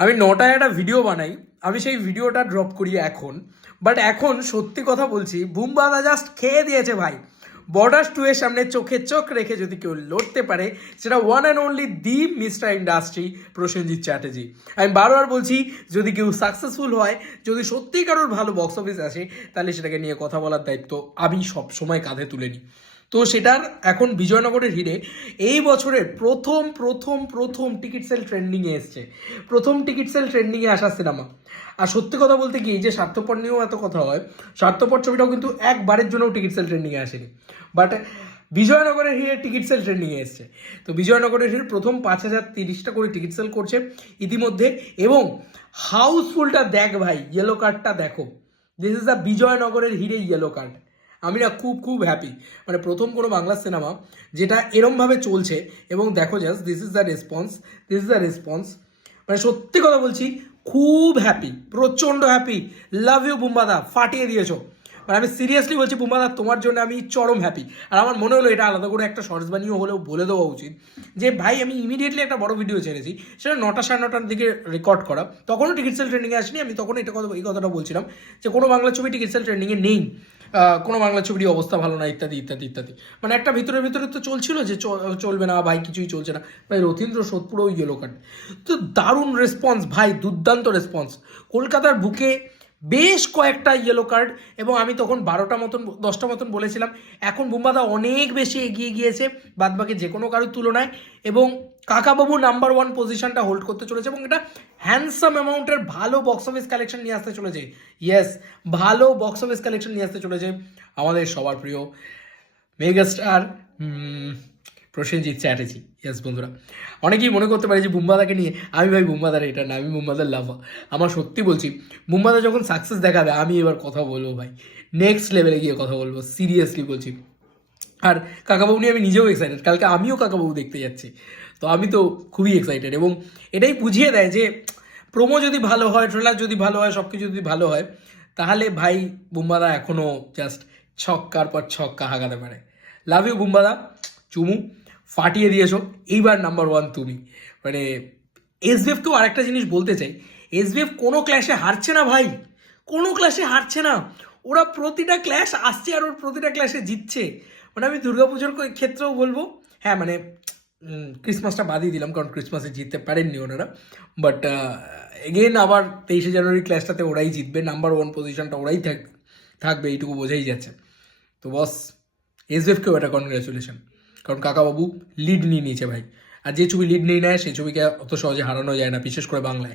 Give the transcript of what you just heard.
আমি 9টায় একটা ভিডিও বানাই, আমি সেই ভিডিওটা ড্রপ করি এখন। বাট এখন সত্যি কথা বলছি, বুমবাদা জাস্ট খেয়ে দিয়েছে ভাই। বর্ডার 2 এর সামনে চোখে চোখ রেখে যদি কেউ লড়তে পারে, সেটা one and only the mister industry Prosenjit Chatterjee. আমি বারবার বলছি, যদি কেউ সাকসেসফুল হয়, যদি সত্যিই কারোর ভালো বক্স অফিস আসে, তাহলে সেটাকে নিয়ে কথা বলার দায়িত্ব আমি সব সময় কাঁধে তুলে নিই। তো সেটার এখন বিজয়নগরের হিরে এই বছরের প্রথম প্রথম প্রথম টিকিট সেল ট্রেন্ডিংয়ে এসছে, প্রথম টিকিট সেল ট্রেন্ডিংয়ে আসা সিনেমা। আর সত্যি কথা বলতে কি, যে স্বার্থপর নিয়েও এত কথা হয়, স্বার্থপর ছবিটাও কিন্তু একবারের জন্যও টিকিট সেল ট্রেন্ডিংয়ে আসেনি, বাট বিজয়নগরের হিরে টিকিট সেল ট্রেন্ডিংয়ে এসছে। তো বিজয়নগরের হিরে প্রথম 5030টা করে টিকিট সেল করছে ইতিমধ্যে, এবং হাউসফুলটা দেখ ভাই, ইয়েলো কার্ডটা দেখো, দিস ইজ দ্য বিজয়নগরের হিরে ইয়েলো কার্ড। আমি না খুব খুব হ্যাপি, মানে প্রথম কোনো বাংলা সিনেমা যেটা এরমভাবে চলছে, এবং দেখো just this is the response, this is the response. মানে সত্যি কথা বলছি, খুব হ্যাপি, প্রচণ্ড হ্যাপি। লাভ ইউ বুম্বাদা, ফাটিয়ে দিয়েছো। মানে আমি সিরিয়াসলি বলছি বুম্বাদা, তোমার জন্য আমি চরম হ্যাপি। আর আমার মনে হলো এটা আলাদা করে একটা শর্টস বানিয়েও হলেও বলে দেওয়া উচিত যে ভাই, আমি ইমিডিয়েটলি একটা বড় ভিডিও ছেড়েছি, সেটা 9টা 9:30টার দিকে রেকর্ড করা, তখনও টিকিট সেল ট্রেন্ডিংয়ে আসেনি। আমি তখন এই কথাটা বলছিলাম যে কোনো বাংলা ছবি টিকিট সেল ট্রেন্ডিংয়ে নেই, কোনো বাংলা ছবির অবস্থা ভালো না, ইত্যাদি ইত্যাদি ইত্যাদি। মানে একটা ভিতরে ভিতরে তো চলছিল যে চলবে না ভাই, কিছুই চলছে না ভাই। রথীন্দ্র সোদপুরও ইয়েলো কার্ড, তো দারুণ রেসপন্স ভাই, দুর্দান্ত রেসপন্স। কলকাতার বুকে বেশ কয়েকটা ইয়েলো কার্ড, এবং আমি তখন 12টা মতন 10টা মতন বলেছিলাম। এখন বুম্বাদা অনেক বেশি এগিয়ে গিয়েছে বাদবাকি যে কোনো কারোর তুলনায়, এবং কাকাবাবু নাম্বার 1 পজিশনটা হোল্ড করতে চলেছে, এবং এটা হ্যান্ডসাম অ্যামাউন্টের ভালো বক্স অফিস কালেকশন নিয়ে আসতে চলেছে। ইয়েস, ভালো বক্স অফিস কালেকশন নিয়ে আসতে চলেছে আমাদের সবার প্রিয় মেগাস্টার প্রসেনজিৎ চ্যাটার্জি। ইয়েস বন্ধুরা, অনেকেই মনে করতে পারে যে বুম্বাদাকে নিয়ে আমি ভাই বুম্বাদার এটা না, আমি বুম্বাদার লাভা। আমার সত্যি বলছি, বুম্বাদা যখন সাকসেস দেখাবে, আমি এবার কথা বলবো ভাই, নেক্সট লেভেলে গিয়ে কথা বলবো, সিরিয়াসলি বলছি। আর কাকাবাবু নিয়ে আমি নিজেও এক্সাইটেড, কালকে আমিও কাকাবাবু দেখতে যাচ্ছি। তো আমি তো খুবই এক্সাইটেড, এবং এটাই বুঝিয়ে দেয় যে প্রোমো যদি ভালো হয়, ট্রেলার যদি ভালো হয়, সব কিছু যদি ভালো হয়, তাহলে ভাই বুম্বাদা এখনও জাস্ট ছক্কার পর ছক্কা হাঁকাতে পারে। লাভ ইউ বুম্বাদা, চুমু, ফাটিয়ে দিয়েছো। এইবার নাম্বার 1 তুমি। মানে এসবিএফকেও আরেকটা জিনিস বলতে চাই, এসবিএফ কোনো ক্ল্যাশে হারছে না ভাই, কোনো ক্ল্যাশে হারছে না। ওরা প্রতিটা ক্ল্যাশ আসছে আর ওর প্রতিটা ক্ল্যাশে জিতছে। মানে আমি দুর্গাপুজোর ক্ষেত্রেও বলবো, হ্যাঁ মানে ক্রিসমাসটা বাদই দিলাম, কারণ ক্রিসমাসে জিততে পারেননি ওনারা, বাট এগেন আবার 23শে জানুয়ারি ক্ল্যাশটাতে ওরাই জিতবে, নাম্বার 1 পজিশনটা ওরাই থাকবে, এইটুকু বোঝাই যাচ্ছে। তো বস, এসএফকেও একটা কনগ্রাচুলেশন, কারণ কাকাবাবু লিড নিয়ে নিয়েছে ভাই। আর যে ছবি লিড নিয়ে নেয় সেই ছবিকে অত সহজে হারানো যায় না, বিশেষ করে বাংলায়।